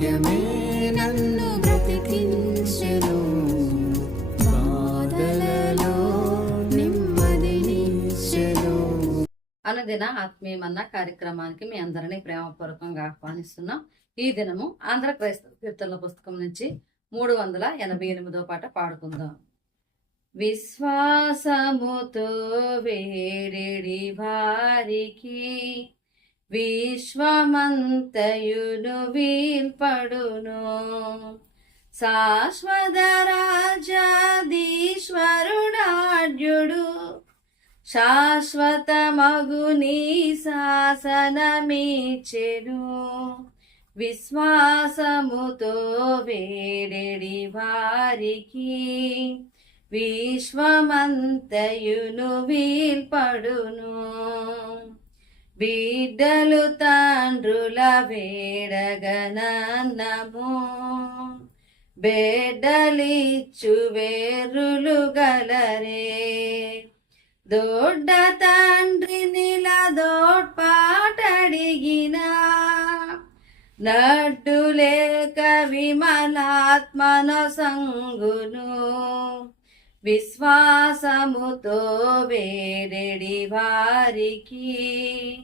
వాక్యమే నన్ను బ్రతికించెను. అనుదిన ఆత్మీయమన్న కార్యక్రమానికి మీ అందరినీ ప్రేమపూర్వకంగా ఆహ్వానిస్తున్నాం. ఈ దినము ఆంధ్ర క్రైస్తవ కీర్తనల పుస్తకం నుంచి మూడు వందల ఎనభై ఎనిమిదో పాట పాడుకుందాం. విశ్వాసముతో వేరేడి వారికి విశ్వమంతయును వీల్పడును. శాశ్వత రాజాధీశ్వరుడాడ్యుడు శాశ్వతమగుని శాసనమీచెను. విశ్వాసముతో వేడెడి వారికి. విశ్వమంతయును వీల్పడును. బిడ్డలు తండ్రుల వేడగనన్నము బెడ్డలిచ్చు వేరులు గలరే. దొడ్డ తండ్రి నిల దోడ్పాటడిగిన. నడ్డు లేక విమలాత్మన సంగును. విశ్వాసముతో వేరెడి వారికి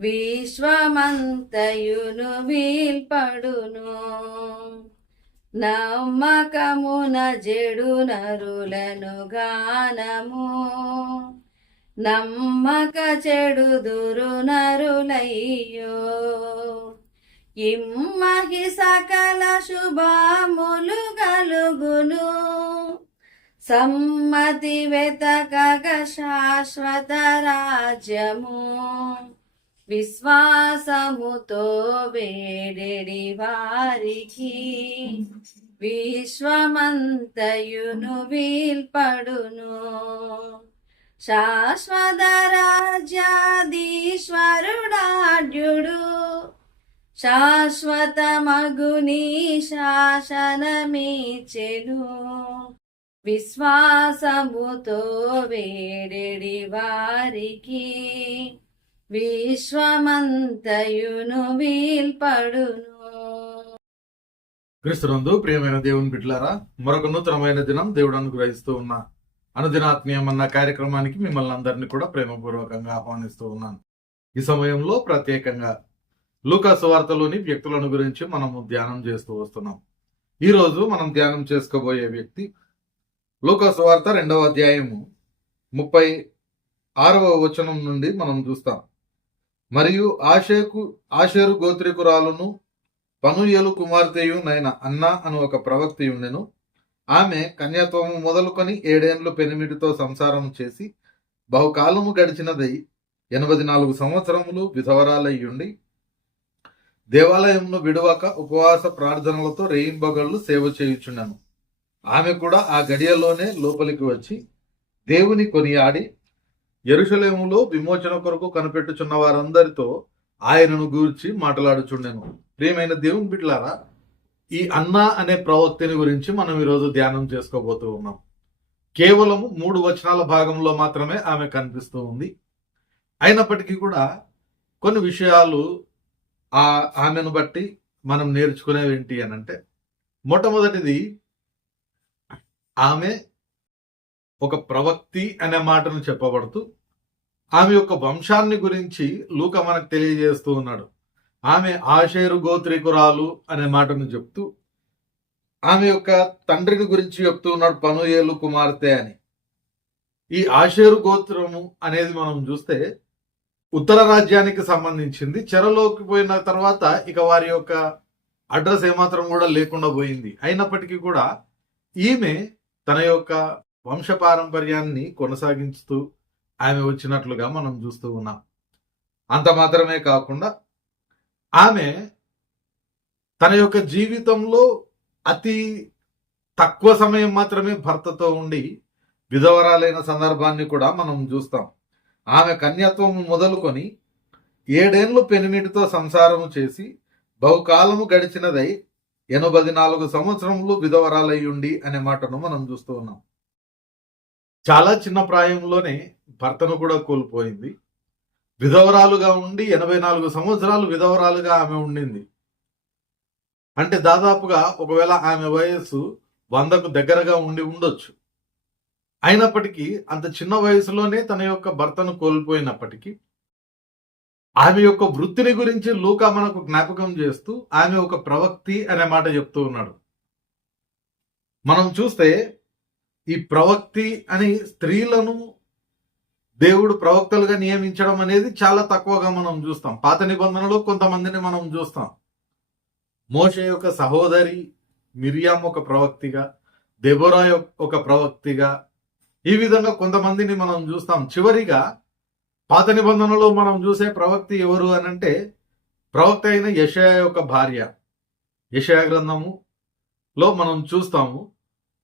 విశ్వమంతయును వీల్పడును. నమ్మకమున జడు నరులను గానము. నమ్మక చెడుదురు నరులయ్యో. ఇమ్మహి సకల శుభములు కలుగును. సమ్మతి వెతకగ శాశ్వత రాజ్యము. విశ్వాసముతో వేడెడి వారికి. విశ్వమంతయును వీల్పడును. శాశ్వత రాజ్యాధీశ్వరుడాఢ్యుడు శాశ్వత మగుని శాసనమీచెను విశ్వాసముతో వేడెడి వారికి విశ్వమంతయును వీల్పడును. క్రీస్తునందు ప్రియమైన దేవుని బిడ్డలారా మరొక నూతనమైన దినం దేవుడు అనుగ్రహిస్తూ ఉన్న. అనుదినాత్మీయం అన్న కార్యక్రమానికి మిమ్మల్ని అందరినీ కూడా ప్రేమపూర్వకంగా ఆహ్వానిస్తూ ఉన్నాను. ఈ సమయంలో ప్రత్యేకంగా లూకాసు వార్తలోని వ్యక్తులను గురించి మనము ధ్యానం చేస్తూ వస్తున్నాం. ఈరోజు మనం ధ్యానం చేసుకోబోయే వ్యక్తి లూకాసు వార్త రెండవ అధ్యాయము ముప్పై ఆరవ వచనం నుండి మనం చూస్తాం. మరియు ఆషేకు ఆషేరు గోత్రికురాలును పనుయలు కుమార్తెయు నైన అన్న అను ఒక ప్రవక్తి ఉండెను. ఆమె కన్యాత్వము మొదలుకొని ఏడేండ్లు పెనిమిటితో సంసారం చేసి బహుకాలము గడిచినదై ఎనభై నాలుగు సంవత్సరములు విధవరాలయ్యుండి దేవాలయమును విడువక ఉపవాస ప్రార్థనలతో రేయింబగళ్ళు సేవ చేయుచుండెను. ఆమె కూడా ఆ గడియలోనే లోపలికి వచ్చి దేవుని కొనియాడి ఎరుషలేములో విమోచన కొరకు కనిపెట్టుచున్న వారందరితో ఆయనను గూర్చి మాట్లాడుచుండెను. ప్రియమైన దేవుని బిడ్లారా ఈ అన్న అనే ప్రవక్తిని గురించి మనం ఈరోజు ధ్యానం చేసుకోబోతూ ఉన్నాం. కేవలం మూడు వచనాల భాగంలో మాత్రమే ఆమె కనిపిస్తూ ఉంది. అయినప్పటికీ కూడా కొన్ని విషయాలు ఆ ఆమెను బట్టి మనం నేర్చుకునేవి ఏంటి అని అంటే మొట్టమొదటిది ఆమె ఒక ప్రవక్తి అనే మాటను చెప్పబడుతూ ఆమె యొక్క వంశాన్ని గురించి లూక మనకు తెలియజేస్తూ ఉన్నాడు. ఆమె ఆషేరు గోత్రికురాలు అనే మాటను చెప్తూ ఆమె యొక్క తండ్రిని గురించి చెప్తూ ఉన్నాడు పనుయేలు కుమార్తె అని. ఈ ఆషేరు గోత్రము అనేది మనం చూస్తే ఉత్తర రాజ్యానికి సంబంధించింది. చెరలోకి పోయిన తర్వాత ఇక వారి యొక్క అడ్రస్ ఏమాత్రం కూడా లేకుండా పోయింది. అయినప్పటికీ కూడా ఈమె తన యొక్క వంశపారంపర్యాన్ని కొనసాగించుతూ ఆమె వచ్చినట్లుగా మనం చూస్తూ ఉన్నాం. అంత మాత్రమే కాకుండా ఆమె తన యొక్క జీవితంలో అతి తక్కువ సమయం మాత్రమే భర్తతో ఉండి విధవరాలైన సందర్భాన్ని కూడా మనం చూస్తాం. ఆమె కన్యత్వం మొదలుకొని ఏడేండ్లు పెనిమిటితో సంసారము చేసి బహుకాలము గడిచినదై ఎనభై నాలుగు సంవత్సరములు విధవరాలయ్యుండి అనే మాటను మనం చూస్తూ ఉన్నాం. చాలా చిన్న ప్రాయంలోనే భర్తను కూడా కోల్పోయింది. విధవరాలుగా ఉండి ఎనభై నాలుగు సంవత్సరాలు విధవరాలుగా ఆమె ఉండింది. అంటే దాదాపుగా ఒకవేళ ఆమె వయస్సు వందకు దగ్గరగా ఉండి ఉండొచ్చు. అయినప్పటికీ అంత చిన్న వయసులోనే తన యొక్క భర్తను కోల్పోయినప్పటికీ ఆమె యొక్క వృత్తిని గురించి లూకా మనకు జ్ఞాపకం చేస్తూ ఆమె ఒక ప్రవక్తి అనే మాట చెప్తూ ఉన్నాడు. మనం చూస్తే ఈ ప్రవక్తి అని స్త్రీలను దేవుడు ప్రవక్తలుగా నియమించడం అనేది చాలా తక్కువగా మనం చూస్తాం. పాత నిబంధనలో కొంతమందిని మనం చూస్తాం. మోషే యొక్క సహోదరి మిరియాం ఒక ప్రవక్తిగా దెబోరా ఒక ప్రవక్తిగా ఈ విధంగా కొంతమందిని మనం చూస్తాం. చివరిగా పాత నిబంధనలో మనం చూసే ప్రవక్తి ఎవరు అని అంటే ప్రవక్త అయిన యషయా యొక్క భార్య. యషయ గ్రంథములో మనం చూస్తాము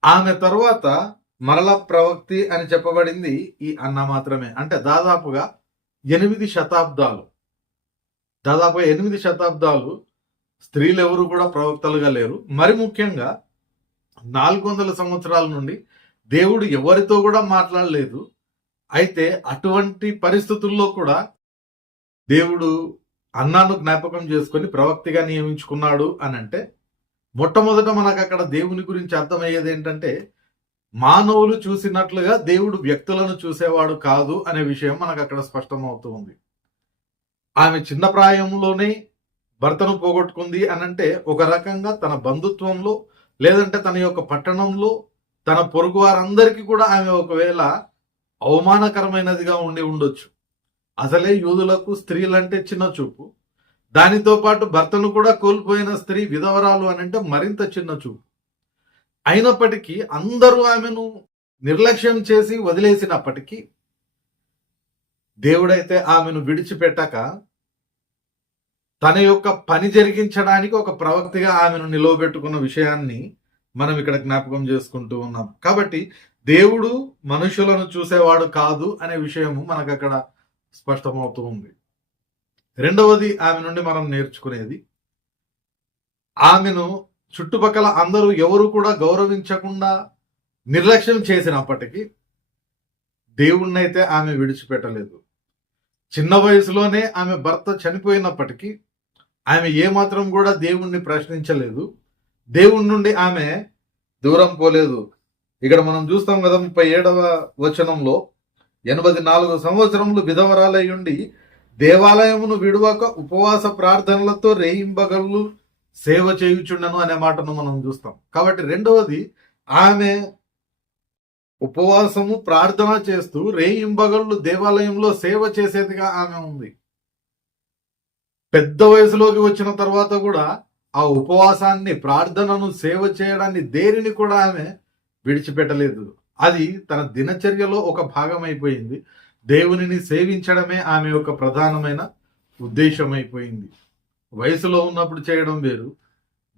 ఆమె తర్వాత మరల ప్రవక్తి అని చెప్పబడింది ఈ అన్న మాత్రమే. అంటే దాదాపుగా ఎనిమిది శతాబ్దాలు. దాదాపుగా ఎనిమిది శతాబ్దాలు స్త్రీలు ఎవరు కూడా ప్రవక్తలుగా లేరు. మరి ముఖ్యంగా నాలుగు వందల సంవత్సరాల నుండి దేవుడు ఎవరితో కూడా మాట్లాడలేదు. అయితే అటువంటి పరిస్థితుల్లో కూడా దేవుడు అన్నాను జ్ఞాపకం చేసుకొని ప్రవక్తిగా నియమించుకున్నాడు అని అంటే మొట్టమొదట మనకు అక్కడ దేవుని గురించి అర్థమయ్యేది ఏంటంటే మానవులు చూసినట్లుగా దేవుడు వ్యక్తులను చూసేవాడు కాదు అనే విషయం మనకు అక్కడ స్పష్టమవుతూ ఉంది. ఆమె చిన్న ప్రాయంలోనే భర్తను పోగొట్టుకుంది అనంటే ఒక రకంగా తన బంధుత్వంలో లేదంటే తన యొక్క పట్టణంలో తన పొరుగు వారందరికీ కూడా ఆమె ఒకవేళ అవమానకరమైనదిగా ఉండి ఉండొచ్చు. అసలే యూదులకు స్త్రీలంటే చిన్న చూపు. దానితో పాటు భర్తను కూడా కోల్పోయిన స్త్రీ విధవరాలు అని అంటే మరింత చిన్న చూపు. అయినప్పటికీ అందరూ ఆమెను నిర్లక్ష్యం చేసి వదిలేసినప్పటికీ దేవుడైతే ఆమెను విడిచిపెట్టక తన యొక్క పని జరిగించడానికి ఒక ప్రవక్తిగా ఆమెను నిలవబెట్టుకున్న విషయాన్ని మనం ఇక్కడ జ్ఞాపకం చేసుకుంటూ ఉన్నాం. కాబట్టి దేవుడు మనుషులను చూసేవాడు కాదు అనే విషయము మనకు అక్కడ స్పష్టమవుతూ ఉంది. రెండవది ఆమె నుండి మనం నేర్చుకునేది. ఆమెను చుట్టుపక్కల అందరూ ఎవరు కూడా గౌరవించకుండా నిర్లక్ష్యం చేసినప్పటికీ దేవుణ్ణైతే ఆమె విడిచిపెట్టలేదు. చిన్న వయసులోనే ఆమె భర్త చనిపోయినప్పటికీ ఆమె ఏమాత్రం కూడా దేవుణ్ణి ప్రశ్నించలేదు. దేవుడి నుండి ఆమె దూరం పోలేదు. ఇక్కడ మనం చూస్తాం కదా ముప్పై ఏడవ వచనంలో ఎనభై నాలుగు సంవత్సరములు విధవరాలై దేవాలయమును విడువక ఉపవాస ప్రార్థనలతో రేయింబగళ్ళు సేవ చేయుచుండను అనే మాటను మనం చూస్తాం. కాబట్టి రెండవది ఆమె ఉపవాసము ప్రార్థన చేస్తూ రేయింబగళ్ళు దేవాలయంలో సేవ చేసేదిగా ఆమె ఉంది. పెద్ద వయసులోకి వచ్చిన తర్వాత కూడా ఆ ఉపవాసాన్ని ప్రార్థనను సేవ చేయడాన్ని దేనిని కూడా ఆమె విడిచిపెట్టలేదు. అది తన దినచర్యలో ఒక భాగం అయిపోయింది దేవునిని సేవించడమే ఆమె యొక్క ప్రధానమైన ఉద్దేశం అయిపోయింది వయసులో ఉన్నప్పుడు చేయడం వేరు.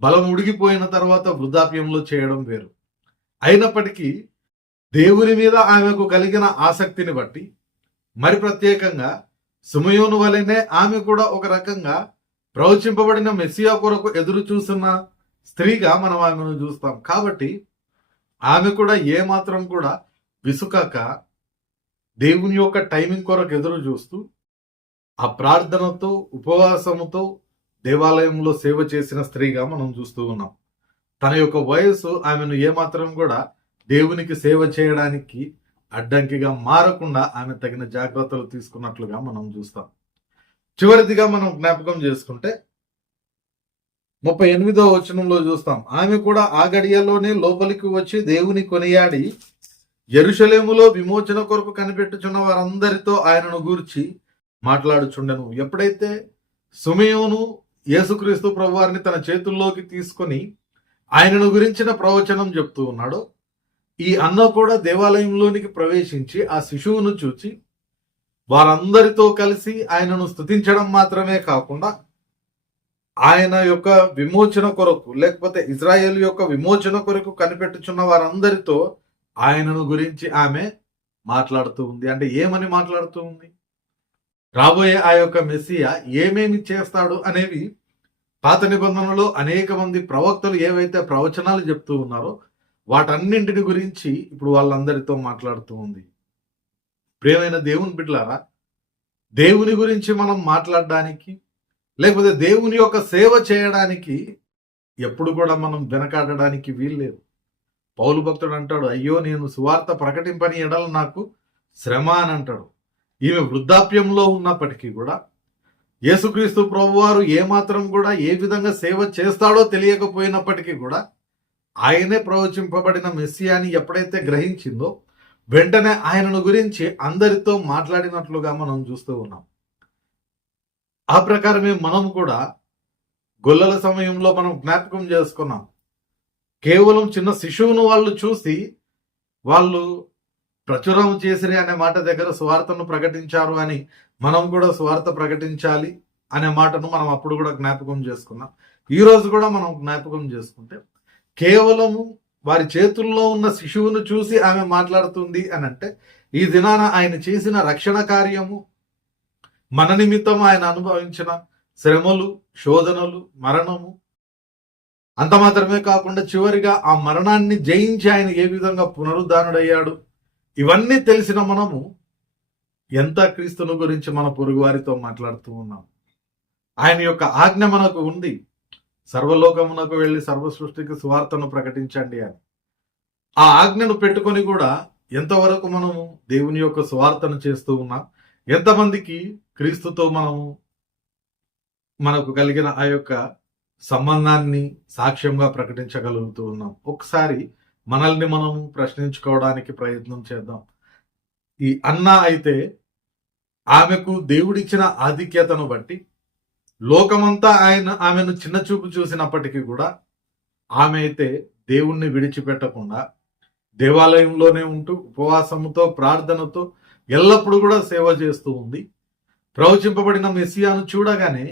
బలం ఉడిగిపోయిన తర్వాత వృద్ధాప్యంలో చేయడం వేరు. అయినప్పటికీ దేవుని మీద ఆమెకు కలిగిన ఆసక్తిని బట్టి మరి ప్రత్యేకంగా సుమయోను వలెనే ఆమె కూడా ఒక రకంగా ప్రవచింపబడిన మెస్సియా కొరకు ఎదురు చూస్తున్న స్త్రీగా మనం ఆమెను చూస్తాం. కాబట్టి ఆమె కూడా ఏమాత్రం కూడా విసుకాక దేవుని యొక్క టైమింగ్ కొరకు ఎదురు చూస్తూ ఆ ప్రార్థనతో ఉపవాసముతో దేవాలయంలో సేవ చేసిన స్త్రీగా మనం చూస్తూ ఉన్నాం. తన యొక్క వయస్సు ఆమెను ఏమాత్రం కూడా దేవునికి సేవ చేయడానికి అడ్డంకిగా మారకుండా ఆమె తగిన జాగ్రత్తలు తీసుకున్నట్లుగా మనం చూస్తాం. చివరిదిగా మనం జ్ఞాపకం చేసుకుంటే ముప్పై ఎనిమిదో వచనంలో చూస్తాం. ఆమె కూడా ఆ గడియలోనే లోపలికి వచ్చి దేవుని కొనియాడి ఎరుషలేములో విమోచన కొరకు కనిపెట్టుచున్న వారందరితో ఆయనను గూర్చి మాట్లాడుచుండెను. ఎప్పుడైతే సుమయోను యేసుక్రీస్తు ప్రభువారిని తన చేతుల్లోకి తీసుకొని ఆయనను గురించిన ప్రవచనం చెప్తూ ఉన్నాడో ఈ అన్న కూడా దేవాలయంలోనికి ప్రవేశించి ఆ శిశువును చూచి వారందరితో కలిసి ఆయనను స్తుతించడం మాత్రమే కాకుండా ఆయన యొక్క విమోచన కొరకు లేకపోతే ఇజ్రాయెల్ యొక్క విమోచన కొరకు కనిపెట్టుచున్న వారందరితో ఆయనను గురించి ఆమె మాట్లాడుతూ ఉంది. అంటే ఏమని మాట్లాడుతూ ఉంది? రాబోయే ఆ యొక్క మెస్సియా ఏమేమి చేస్తాడు అనేవి పాత నిబంధనలో అనేక మంది ప్రవక్తలు ఏవైతే ప్రవచనాలు చెప్తూ ఉన్నారో వాటన్నింటిని గురించి ఇప్పుడు వాళ్ళందరితో మాట్లాడుతూ ఉంది. ప్రియమైన దేవుని బిడ్డలారా దేవుని గురించి మనం మాట్లాడడానికి లేకపోతే దేవుని యొక్క సేవ చేయడానికి ఎప్పుడు కూడా మనం వెనకాడడానికి వీల్లేదు పౌలు భక్తుడు అంటాడు అయ్యో నేను సువార్త ప్రకటింపని ఎడల నాకు శ్రమ అని అంటాడు. ఈమె వృద్ధాప్యంలో ఉన్నప్పటికీ కూడా యేసుక్రీస్తు ప్రభువారు ఏమాత్రం కూడా ఏ విధంగా సేవ చేస్తాడో తెలియకపోయినప్పటికీ కూడా ఆయనే ప్రవచింపబడిన మెస్సియాని ఎప్పుడైతే గ్రహించిందో వెంటనే ఆయనను గురించి అందరితో మాట్లాడినట్లుగా మనం చూస్తూ ఉన్నాం. ఆ ప్రకారమే మనం కూడా గొల్లల సమయంలో మనం జ్ఞాపకం చేసుకున్నాం. కేవలం చిన్న శిశువును వాళ్ళు చూసి వాళ్ళు ప్రచురం చేసిరి అనే మాట దగ్గర స్వార్థను ప్రకటించారు అని మనం కూడా స్వార్థ ప్రకటించాలి అనే మాటను మనం అప్పుడు కూడా జ్ఞాపకం చేసుకున్నాం. ఈరోజు కూడా మనం జ్ఞాపకం చేసుకుంటే కేవలము వారి చేతుల్లో ఉన్న శిశువును చూసి ఆమె మాట్లాడుతుంది అని అంటే ఈ దినాన ఆయన చేసిన రక్షణ కార్యము మన నిమిత్తం ఆయన అనుభవించిన శ్రమలు శోధనలు మరణము. అంత మాత్రమే కాకుండా చివరిగా ఆ మరణాన్ని జయించి ఆయన ఏ విధంగా పునరుద్ధానుడయ్యాడు? ఇవన్నీ తెలిసిన మనము ఎంత క్రీస్తును గురించి మన పొరుగువారితో మాట్లాడుతూ ఉన్నాం. ఆయన యొక్క ఆజ్ఞ మనకు ఉంది. సర్వలోకమునకు వెళ్ళి సర్వ సృష్టికి సువార్తను ప్రకటించండి అని. ఆ ఆజ్ఞను పెట్టుకొని కూడా ఎంతవరకు మనము దేవుని యొక్క సువార్తను చేస్తూ ఉన్నాం? ఎంతమందికి క్రీస్తుతో మనము మనకు కలిగిన ఆ యొక్క సంబంధాన్ని సాక్ష్యంగా ప్రకటించగలుగుతూ ఉన్నాం. ఒకసారి మనల్ని మనం ప్రశ్నించుకోవడానికి ప్రయత్నం చేద్దాం. ఈ అన్న అయితే ఆమెకు దేవుడిచ్చిన ఆధిక్యతను బట్టి లోకమంతా ఆయన ఆమెను చిన్న చూపు చూసినప్పటికీ కూడా ఆమె అయితే దేవుణ్ణి విడిచిపెట్టకుండా దేవాలయంలోనే ఉంటూ ఉపవాసముతో ప్రార్థనతో ఎల్లప్పుడూ కూడా సేవ చేస్తూ ఉంది. ప్రవచింపబడిన మెస్సియాను చూడగానే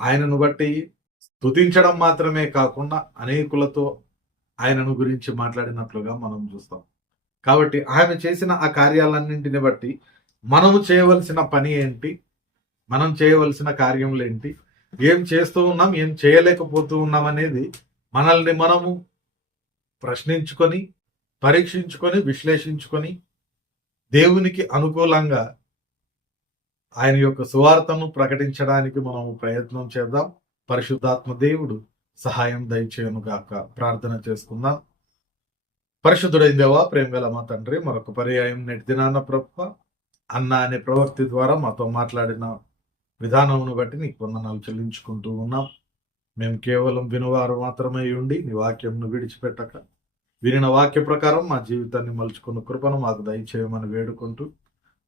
ఆయనను బట్టి స్తుతించడం మాత్రమే కాకుండా అనేకులతో ఆయనను గురించి మాట్లాడినట్లుగా మనం చూస్తాం. కాబట్టి ఆమె చేసిన ఆ కార్యాలన్నింటిని బట్టి మనము చేయవలసిన పని ఏంటి? మనం చేయవలసిన కార్యములు ఏంటి? ఏం చేస్తూ ఉన్నాం? ఏం చేయలేకపోతూ ఉన్నాం అనేది మనల్ని మనము ప్రశ్నించుకొని పరీక్షించుకొని విశ్లేషించుకొని దేవునికి అనుకూలంగా ఆయన యొక్క సువార్తను ప్రకటించడానికి మనం ప్రయత్నం చేద్దాం. పరిశుద్ధాత్మ దేవుడు సహాయం దయచేయను గాక. ప్రార్థన చేసుకుందాం. పరిశుద్ధుడైన దేవా ప్రేమ గల మా తండ్రి మరొక పర్యాయం నేటి దినాన్న ప్రభు అన్న అనే ప్రవక్తి ద్వారా మాతో మాట్లాడిన విధానమును బట్టి నీకు వందనాలు చెల్లించుకుంటూ ఉన్నాం. మేము కేవలం వినువారు మాత్రమే ఉండి నీ వాక్యంను విడిచిపెట్టక వినిన వాక్య ప్రకారం మా జీవితాన్ని మలుచుకున్న కృపను మాకు దయచేయమని వేడుకుంటూ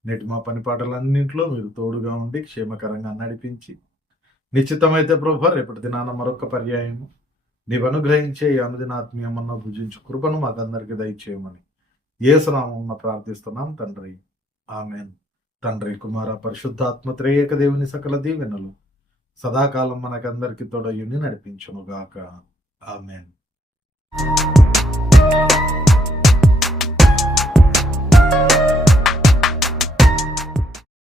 నేటి మా పని పాటలన్నింటిలో మీరు తోడుగా ఉండి క్షేమకరంగా నడిపించి నిశ్చితమైతే ప్రభు రేపటి దినాన మరొక పర్యాయము. నీవు అనుగ్రహించే ఈ అనుదినాత్మీయమన్న భుజించు కృపను మాకందరికీ దయచేయమని ఏసునామం ప్రార్థిస్తున్నాం తండ్రి. ఆమెన్. తండ్రి కుమార పరిశుద్ధాత్మ త్రేయక దేవుని సకల దీవెనలు సదాకాలం మనకందరికీ తోడయుని నడిపించునుగాక. ఆమెన్.